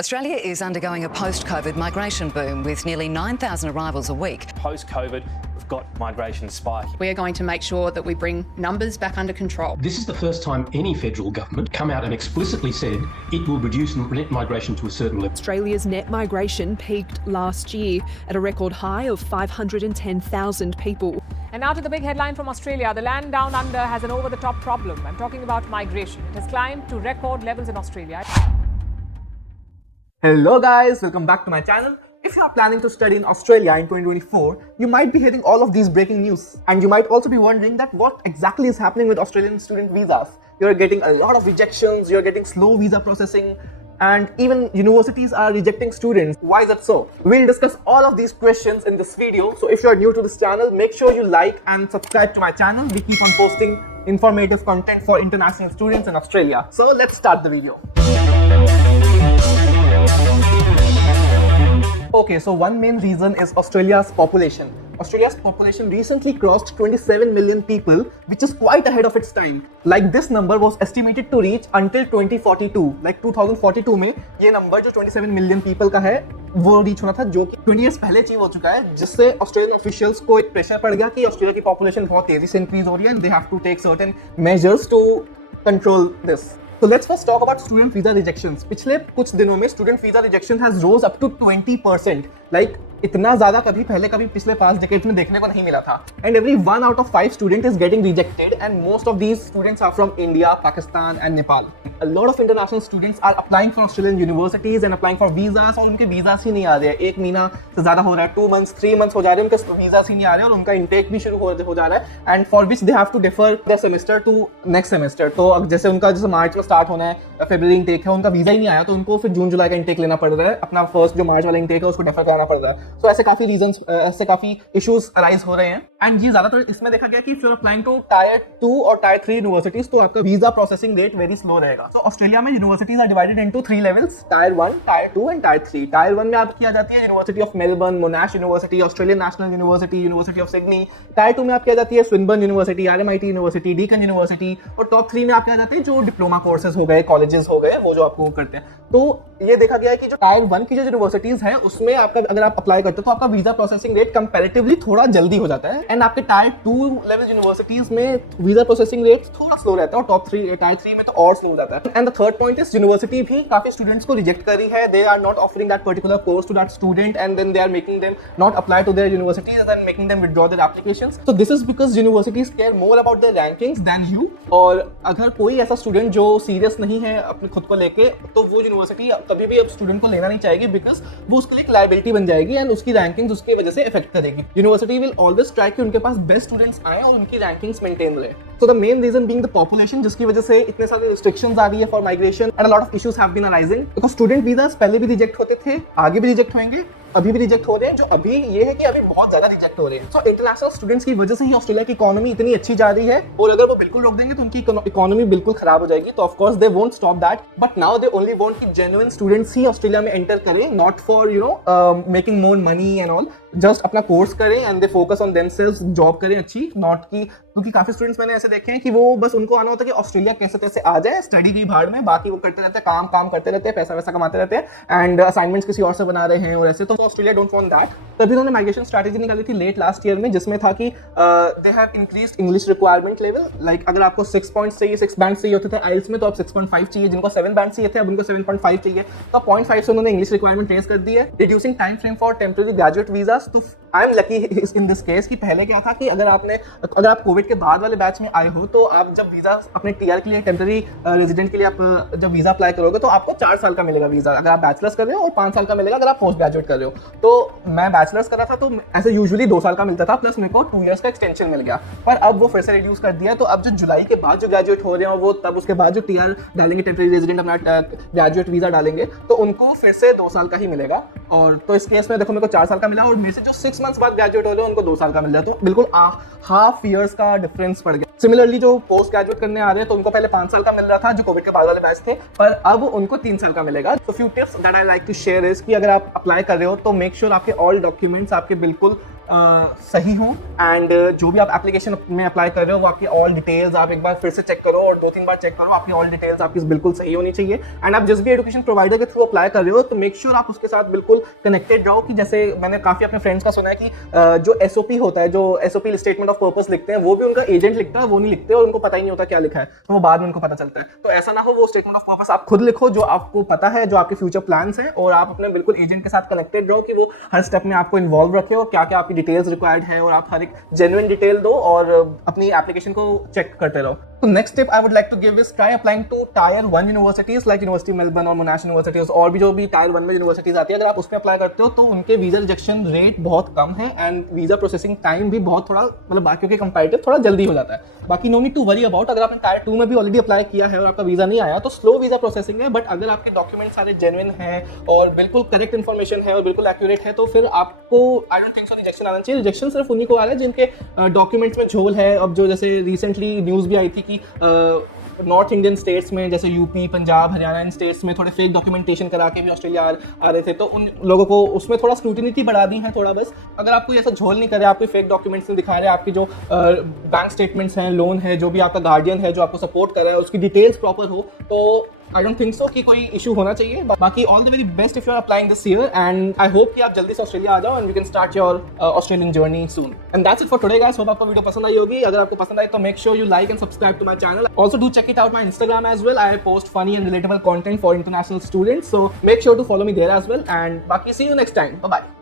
Australia is undergoing a post-COVID migration boom with nearly 9,000 arrivals a week. Post-COVID, we've got migration spike. We are going to make sure that we bring numbers back under control. This is the first time any federal government come out and explicitly said it will reduce net migration to a certain level. Australia's net migration peaked last year at a record high of 510,000 people. And now to the big headline from Australia. The land down under has an over-the-top problem. I'm talking about migration. It has climbed to record levels in Australia. Hello guys, welcome back to my channel. If you are planning to study in Australia in 2024, you might be hearing all of these breaking news. And you might also be wondering that what exactly is happening with Australian student visas. You're getting a lot of rejections, you're getting slow visa processing, and even universities are rejecting students. Why is that so? We'll discuss all of these questions in this video. So if you're new to this channel, make sure you like and subscribe to my channel. We keep on posting informative content for international students in Australia. So let's start the video. Okay, so one main reason is Australia's population. Australia's population recently crossed 27 million people, which is quite ahead of its time. Like this number was estimated to reach until 2042. Like 2042 में ये number जो 27 million people का है वो reach होना था, जो कि 20 years पहले अचीव हो चुका है, जिससे Australian officials को एक pressure पड़ गया कि ऑस्ट्रेलिया की population बहुत तेजी से increase हो रही है and they have to take certain measures to control this. So let's first talk about student visa rejections. पिछले कुछ दिनों में student visa rejection has rose up to 20%. Like इतना ज़्यादा कभी पिछले 5 decades में देखने को नहीं मिला था. And every 1 out of 5 student is getting rejected, and most of these students are from India, Pakistan, and Nepal. A lot of international students are applying for Australian universities and applying for visas, और उनके visas ही नहीं आ रहे हैं. 1 महीना से ज़्यादा हो रहा है, 2 months, 3 months हो जा रहे हैं, उनके visas ही नहीं आ रहे हैं और उनका intake भी शुरू हो जा रहा है, and for which they have to defer their semester to next semester. तो जैसे उनका जैसे मार्च में स्टार्ट होना है, फरवरी इंटेक है, उनका वीजा ही नहीं आया तो उनको फिर जून जुलाई का इंटेक लेना पड़ रहा है. अपना फर्स्ट जो मार्च वाला इंटेक है उसको डेफर कराना पड़ रहा है. तो ऐसे काफी रीजंस, ऐसे काफी इश्यूज अराइज हो रहे हैं. एंड ये ज्यादातर इसमें देखा गया कि if you are applying to tier 2 और टायर 3 यूनिवर्सिटीज तो आपका visa processing rate very slow रहेगा. तो ऑस्ट्रेलिया में universities are divided into 3 levels, tier 1, tier 2 and tier 3. Tier 1 में आप किया जाती है university of Melbourne, Monash university, Australian national university, university of Sydney. Tier 2 में आप किया जाती है Swinburne university, RMIT university, Deakin university. और टॉप 3 में आप किया जाते हैं जो डिप्लोमा कोर्सेज हो गए, कॉलेजेस हो गए, वो जो आपको करते हैं. तो ये देखा गया है कि जो टायर 1 की जो यूनिवर्सिटीज है उसमें आपका अगर आप अप्लाई करते हो तो आपका वीजा प्रोसेसिंग रेट कंपैरेटिवली थोड़ा जल्दी हो जाता है. एंड आपके टायर 2 लेवल यूनिवर्सिटीज में वीजा प्रोसेसिंग रेट थोड़ा स्लो रहता है और टॉप 3 टायर 3 में तो और स्लो रहता है. And the third point is university भी काफी स्टूडेंट्स को रिजेक्ट कर रही है. They are not offering that particular course to that student and then they are making them not apply to their universities and making them withdraw their applications. So this is because universities care more about their rankings than you. और अगर कोई ऐसा student जो serious नहीं है अपने खुद को लेके तो वो यूनिवर्सिटी कभी भी अब स्टूडेंट को लेना नहीं चाहेगी, बिकॉज वो उसके लिए एक लायबिलिटी बन जाएगी एंड उसकी रैंकिंग्स उसकी वजह से इफेक्ट करेगी. यूनिवर्सिटी विल ऑलवेज ट्राई कि उनके पास बेस्ट स्टूडेंट्स आए और उनकी रैंकिंग्स मेंटेन रहे. So the main reason being the population, जिसकी वजह से इतने सारे restrictions आ रही है for migration and a lot of issues have been arising because student visas पहले भी रिजेक्ट होते थे, आगे भी रिजेक्ट होंगे, अभी भी रिजेक्ट हो रहे हैं. जो अभी ये है कि अभी बहुत ज्यादा रिजेक्ट हो रहे हैं. सो इंटरनेशनल स्टूडेंट्स की वजह से ही ऑस्ट्रेलिया की इकोनॉमी इतनी अच्छी जा रही है और अगर वो बिल्कुल रोक देंगे तो उनकी इकोनॉमी बिल्कुल खराब हो जाएगी. तो of course they won't stop that, but now they only want कि जेन्युइन स्टूडेंट्स ही ऑस्ट्रेलिया में एंटर करें, not for you know making more money and all. Just अपना कोर्स करें and they focus on themselves, job करें अच्छी, not की क्योंकि काफी स्टूडेंट्स मैंने ऐसे देखे हैं कि वो बस उनको आना होता है कि ऑस्ट्रेलिया कैसे तैसे आ जाए, स्टडी की भाड़ में, बाकी वो करते रहते हैं, काम करते रहते हैं, पैसा वैसा कमाते रहते हैं एंड असाइनमेंट्स किसी और से बना रहे हैं और ऐसे. तो ऑस्ट्रेलिया डोंट वांट दैट. तभी उन्होंने माइग्रेशन स्ट्रैटेजी निकाली थी लेट लास्ट ईयर में, जिसमें था कि they have increased English requirement level. Like अगर आपको 6 पॉइंट्स चाहिए, 6 बैंड्स चाहिए होते थे आइल्स में, तो अब 6.5 चाहिए. जिनको 7 बैंड्स चाहिए थे अब उनको 7.5 चाहिए. तो 0.5 से उन्होंने इंग्लिश रिक्वायरमेंट रेज कर दी है. Reducing time frame for temporary graduate visas. तो I am lucky in this case कि पहले क्या था कि अगर आप कोविड के बाद वाले बैच में आए हो तो आप जब वीजा अपने टीआर के लिए, टेम्परेरी रेजिडेंट के लिए आप जब वीजा अप्लाई करोगे तो आपको 4 साल का मिलेगा वीजा अगर आप बैचलर्स कर रहे हो और 5 साल का मिलेगा अगर आप पोस्ट ग्रेजुएट कर रहे हो. तो मैं बैचलर्स कर रहा था तो ऐसे यूजुअली 2 साल का मिलता था, प्लस मेरे को 2 इयर्स का एक्सटेंशन मिल गया. पर अब वो फिर से रिड्यूस कर दिया. तो अब जो जुलाई के बाद जो ग्रेजुएट हो रहे हैं वो तब उसके बाद जो टीआर डालेंगे, टेम्परेरी रेजिडेंट अपना ग्रेजुएट वीजा डालेंगे, तो उनको फिर से 2 साल का ही मिलेगा. और तो इस केस में देखो मेरे को 4 साल का मिला और मेरे से जो 6 मंथ्स बाद ग्रेजुएट हो रहे हैं उनको 2 साल का मिल रहा है. तो बिल्कुल हाफ ईयर्स का डिफरेंस पड़ गया. सिमिलरली जो पोस्ट ग्रेजुएट करने आ रहे हैं तो उनको पहले 5 साल का मिल रहा था जो कोविड के बाद वाले बैच थे, पर अब उनको 3 साल का मिलेगा. तो few tips that I like to share is कि अगर आप अप्लाई कर रहे हो तो मेक श्योर आपके ऑल डॉक्यूमेंट्स आपके बिल्कुल सही हों एंड जो भी आप एप्लीकेशन में अप्लाई कर रहे हो वो आपकी ऑल डिटेल्स आप एक बार फिर से चेक करो और 2-3 बार चेक करो, आपकी ऑल डिटेल्स आपकी बिल्कुल सही होनी चाहिए। एंड आप जिस भी एजुकेशन प्रोवाइडर के थ्रू अप्लाई कर रहे हो तो मेक श्योर आप उसके साथ बिल्कुल कनेक्टेड रहो कि जैसे मैंने काफ़ी अपने फ्रेंड्स का सुना है कि जो SOP होता है, जो SOP स्टेटमेंट ऑफ पर्पस लिखते हैं वो भी उनका एजेंट लिखता है, वो नहीं लिखते और उनको पता ही नहीं होता क्या लिखा है, तो वो बाद में उनको पता चलता है। तो ऐसा ना हो, वो स्टेटमेंट ऑफ पर्पस आप खुद लिखो जो आपको पता है, जो आपके फ्यूचर प्लान्स हैं, और आप अपने बिल्कुल एजेंट के साथ कनेक्टेड रहो कि वो हर स्टेप में आपको इन्वॉल्व रखे और क्या क्या आपकी डिटेल्स रिक्वायर्ड है और आप हर एक जेन्युइन डिटेल दो और अपनी एप्लीकेशन को चेक करते रहो। तो next tip I would like to give is try applying to tier 1 universities like university Melbourne और मोनाश यूनिवर्सिटीज, और भी जो भी टायर 1 में यूनिवर्सिटीज आती है, अगर आप उसमें अप्लाई करते हो तो उनके वीजा रिजेक्शन रेट बहुत कम है एंड वीजा प्रोसेसिंग टाइम भी बहुत थोड़ा मतलब बाकियों के कंपैरेटिव थोड़ा जल्दी हो जाता है। बाकी no need to worry about, अगर आपने टायर 2 में भी ऑलरेडी अप्लाई किया है और आपका वीजा नहीं आया तो स्लो वीजा प्रोसेसिंग है, बट अगर आपके डॉक्यूमेंट सारे जेन्युइन हैं और बिल्कुल करेक्ट इन्फॉर्मेशन है और बिल्कुल एक्यूरेट है तो फिर आपको I don't think so rejection आना चाहिए। रिजेक्शन सिर्फ उन्हीं को आ रहा है जिनके डॉक्यूमेंट्स में झोल है। अब जो जैसे रिसेंटली न्यूज़ भी आई थी कि नॉर्थ इंडियन स्टेट्स में जैसे यूपी, पंजाब, हरियाणा इन स्टेट्स में थोड़े फेक डॉक्यूमेंटेशन करा के भी ऑस्ट्रेलिया आ रहे थे, तो उन लोगों को उसमें थोड़ा स्क्रूटिनिटी बढ़ा दी है थोड़ा बस। अगर आपको ऐसा झोल नहीं कर रहे, आपको फेक डॉक्यूमेंट्स नहीं दिखा रहे, आपकी जो बैंक स्टेटमेंट्स हैं, लोन है, जो भी आपका गार्डियन है जो आपको सपोर्ट कर रहा है उसकी डिटेल्स प्रॉपर हो, तो आई डोंट थिंक सो कि कोई इशू होना चाहिए। बाकी all the very best if you are applying this year and I hope कि आप जल्दी से ऑस्ट्रेलिया आ जाओ and we can start your Australian journey soon. And that's it for today guys, hope आपको वीडियो पसंद आई होगी। अगर आपको पसंद आई तो make sure you like and subscribe to my channel. Also do check it out my Instagram as well, I post funny and relatable content for international students, so make sure to follow me there as well and बाकी see you next time, bye bye.